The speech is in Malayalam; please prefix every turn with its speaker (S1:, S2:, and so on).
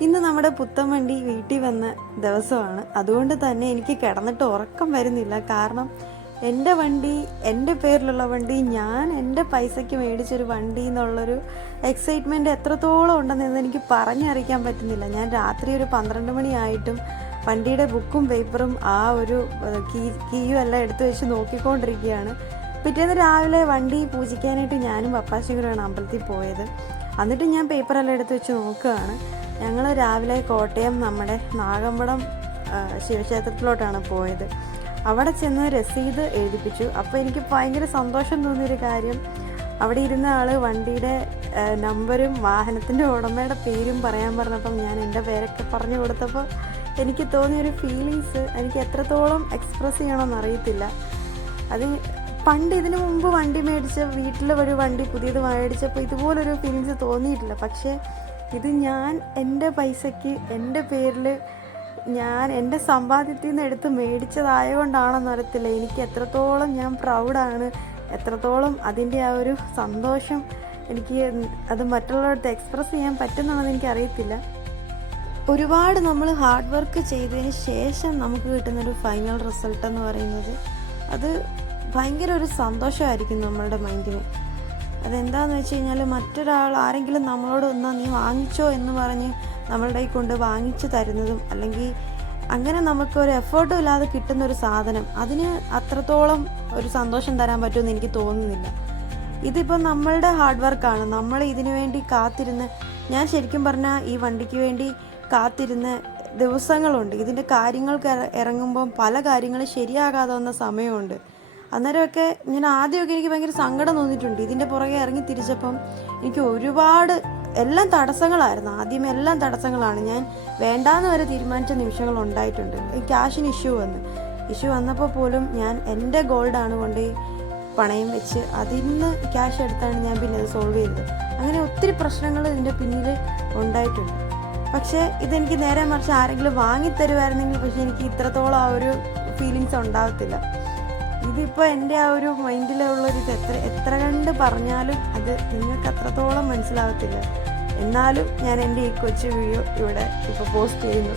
S1: ഇന്ന് നമ്മുടെ പുത്തൻ വണ്ടി വീട്ടിൽ വന്ന ദിവസമാണ്. അതുകൊണ്ട് തന്നെ എനിക്ക് കിടന്നിട്ട് ഉറക്കം വരുന്നില്ല. കാരണം എന്റെ വണ്ടി എന്റെ പേരിലുള്ള വണ്ടി ഞാൻ എന്റെ പൈസയ്ക്ക് മേടിച്ചൊരു വണ്ടി എന്നുള്ളൊരു എക്സൈറ്റ്മെന്റ് എത്രത്തോളം ഉണ്ടെന്ന് എനിക്ക് പറഞ്ഞറിയിക്കാൻ പറ്റുന്നില്ല. ഞാൻ രാത്രി ഒരു പന്ത്രണ്ട് മണിയായിട്ടും വണ്ടിയുടെ ബുക്കും പേപ്പറും ആ ഒരു കീ കീയും എല്ലാം എടുത്തു വെച്ച് നോക്കിക്കൊണ്ടിരിക്കുകയാണ്. പിറ്റേന്ന് രാവിലെ വണ്ടി പൂജിക്കാനായിട്ട് ഞാനും പപ്പാശങ്കരുമാണ് അമ്പലത്തിൽ പോയത്. എന്നിട്ട് ഞാൻ പേപ്പറെല്ലാം എടുത്ത് വെച്ച് നോക്കുകയാണ്. ഞങ്ങൾ രാവിലെ കോട്ടയം നമ്മുടെ നാഗമ്പടം ശിവക്ഷേത്രത്തിലോട്ടാണ് പോയത്. അവിടെ ചെന്ന് രസീത് എഴുതിപ്പിച്ചു. അപ്പോൾ എനിക്ക് ഭയങ്കര സന്തോഷം തോന്നിയൊരു കാര്യം അവിടെ ഇരുന്ന ആൾ വണ്ടിയുടെ നമ്പരും വാഹനത്തിന്റെ ഉടമയുടെ പേരും പറയാൻ പറഞ്ഞപ്പം ഞാൻ എന്റെ പേരൊക്കെ പറഞ്ഞു കൊടുത്തപ്പോൾ എനിക്ക് തോന്നിയൊരു ഫീലിങ്സ് എനിക്ക് എത്രത്തോളം എക്സ്പ്രസ് ചെയ്യണമെന്ന് അറിയത്തില്ല. അത് പണ്ട് ഇതിനു മുമ്പ് വണ്ടി മേടിച്ച വീട്ടിൽ ഒരു വണ്ടി പുതിയത് മേടിച്ചപ്പോൾ ഇതുപോലൊരു ഫീലിങ്സ് തോന്നിയിട്ടില്ല. പക്ഷേ ഇത് ഞാൻ എന്റെ പൈസയ്ക്ക് എന്റെ പേരിൽ ഞാൻ എന്റെ സമ്പാദ്യത്തിൽ നിന്ന് എടുത്ത് മേടിച്ചതായതുകൊണ്ടാണെന്ന് അറിയത്തില്ല. എനിക്ക് എത്രത്തോളം ഞാൻ പ്രൗഡാണ് എത്രത്തോളം അതിന്റെ ആ ഒരു സന്തോഷം എനിക്ക് അത് മറ്റുള്ളവരുടെ എക്സ്പ്രസ് ചെയ്യാൻ പറ്റുന്നുണ്ടെന്ന് എനിക്കറിയത്തില്ല. ഒരുപാട് നമ്മൾ ഹാർഡ് വർക്ക് ചെയ്തതിന് ശേഷം നമുക്ക് കിട്ടുന്നൊരു ഫൈനൽ റിസൾട്ട് എന്ന് പറയുന്നത് അത് ഭയങ്കര ഒരു സന്തോഷമായിരിക്കും നമ്മളുടെ മൈൻഡിന് അതെന്താന്ന് വെച്ച് കഴിഞ്ഞാൽ മറ്റൊരാൾ ആരെങ്കിലും നമ്മളോട് ഒന്നാ നീ വാങ്ങിച്ചോ എന്ന് പറഞ്ഞ് നമ്മളുടെ കൊണ്ട് വാങ്ങിച്ചു തരുന്നതും അല്ലെങ്കിൽ അങ്ങനെ നമുക്ക് ഒരു എഫേർട്ടും ഇല്ലാതെ കിട്ടുന്ന ഒരു സാധനം അതിന് അത്രത്തോളം ഒരു സന്തോഷം തരാൻ പറ്റുമെന്ന് എനിക്ക് തോന്നുന്നില്ല. ഇതിപ്പോൾ നമ്മളുടെ ഹാർഡ് വർക്കാണ് നമ്മൾ ഇതിനു വേണ്ടി കാത്തിരുന്ന് ഞാൻ ശരിക്കും പറഞ്ഞാൽ ഈ വണ്ടിക്ക് വേണ്ടി കാത്തിരുന്ന് ദിവസങ്ങളുണ്ട്. ഇതിന്റെ കാര്യങ്ങൾക്ക് ഇറ- ഇറങ്ങുമ്പം പല കാര്യങ്ങളും ശരിയാകാതെ വന്ന സമയമുണ്ട്. അന്നേരമൊക്കെ ഞാൻ ആദ്യമൊക്കെ എനിക്ക് ഭയങ്കര സങ്കടം തോന്നിയിട്ടുണ്ട്. ഇതിന്റെ പുറകെ ഇറങ്ങി തിരിച്ചപ്പം എനിക്ക് ഒരുപാട് എല്ലാം തടസ്സങ്ങളായിരുന്നു. ആദ്യം എല്ലാം തടസ്സങ്ങളാണ്. ഞാൻ വേണ്ടാന്ന് വരെ തീരുമാനിച്ച നിമിഷങ്ങൾ ഉണ്ടായിട്ടുണ്ട്. ക്യാഷിന് ഇഷ്യൂ വന്ന്. ഇഷ്യൂ വന്നപ്പോൾ പോലും ഞാൻ എന്റെ ഗോൾഡാണ് കൊണ്ട് പണയം വെച്ച് അതിൽ നിന്ന് ക്യാഷ് എടുത്താണ് ഞാൻ പിന്നെ അത് സോൾവ് ചെയ്തത്. അങ്ങനെ ഒത്തിരി പ്രശ്നങ്ങൾ ഇതിന്റെ പിന്നിൽ ഉണ്ടായിട്ടുണ്ട്. പക്ഷേ ഇതെനിക്ക് നേരെ മറിച്ച് ആരെങ്കിലും വാങ്ങിത്തരുമായിരുന്നെങ്കിൽ പക്ഷേ എനിക്ക് ഇത്രത്തോളം ആ ഒരു ഫീലിങ്സ് ഉണ്ടാകത്തില്ല. ഇതിപ്പോൾ എന്റെ ആ ഒരു മൈൻഡിലുള്ളൊരു എത്ര എത്ര കണ്ട് പറഞ്ഞാലും അത് നിങ്ങൾക്ക് അത്രത്തോളം മനസ്സിലാവത്തില്ല. എന്നാലും ഞാൻ എന്റെ ഈ കൊച്ചു വീഡിയോ ഇവിടെ ഇപ്പോൾ പോസ്റ്റ് ചെയ്യുന്നു.